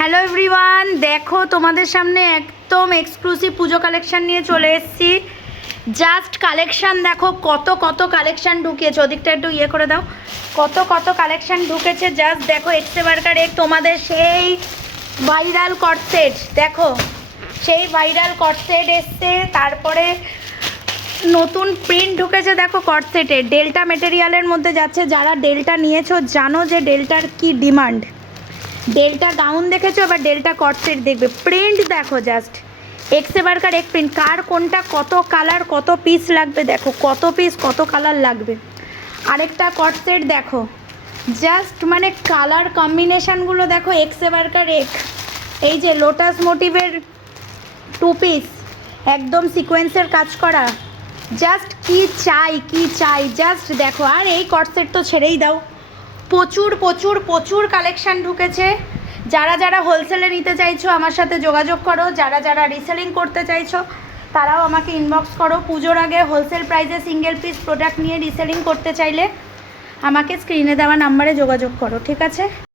Hello everyone, দেখো তোমাদের সামনে একদম এক্সক্লুসিভ পুজো কালেকশান নিয়ে চলে এসেছি। জাস্ট কালেকশান দেখো, কত কত কালেকশান ঢুকিয়েছে। ওদিকটা একটু ইয়ে করে দাও, কত কত কালেকশান ঢুকেছে। জাস্ট দেখো, এক্সে বার্কার এক তোমাদের সেই ভাইরাল কটসেট, দেখো সেই ভাইরাল কটসেট এসছে। তারপরে নতুন প্রিন্ট ঢুকেছে দেখো কটসেটের, ডেল্টা মেটেরিয়ালের মধ্যে যাচ্ছে। যারা ডেল্টা নিয়েছো জানো যে ডেল্টার কি ডিমান্ড। ডেল্টা গাউন দেখেছো, এবার ডেল্টা কটসেট দেখবে। প্রিন্ট দেখো, জাস্ট এক্সে বার্কার এক প্রিন্ট। কার কোনটা কত কালার কত পিস লাগবে দেখো, কত পিস কত কালার লাগবে। আরেকটা কটসেট দেখো, জাস্ট মানে কালার কম্বিনেশানগুলো দেখো, এক্সে বার্কার এক। এই যে লোটাস মোটিভের টু পিস, একদম সিকোয়েন্সের কাজ করা। জাস্ট কি চাই কি চাই, জাস্ট দেখো। আর এই কটসেট তো ছেড়েই দাও, প্রচুর প্রচুর প্রচুর কালেকশান ঢুকেছে। যারা যারা হোলসেলে নিতে চাইছো আমার সাথে যোগাযোগ করো, যারা যারা রিসেলিং করতে চাইছো তারাও আমাকে ইনবক্স করো। পুজোর আগে হোলসেল প্রাইসে সিঙ্গেল পিস প্রোডাক্ট নিয়ে রিসেলিং করতে চাইলে আমাকে স্ক্রিনে দেওয়া নাম্বারে যোগাযোগ করো, ঠিক আছে।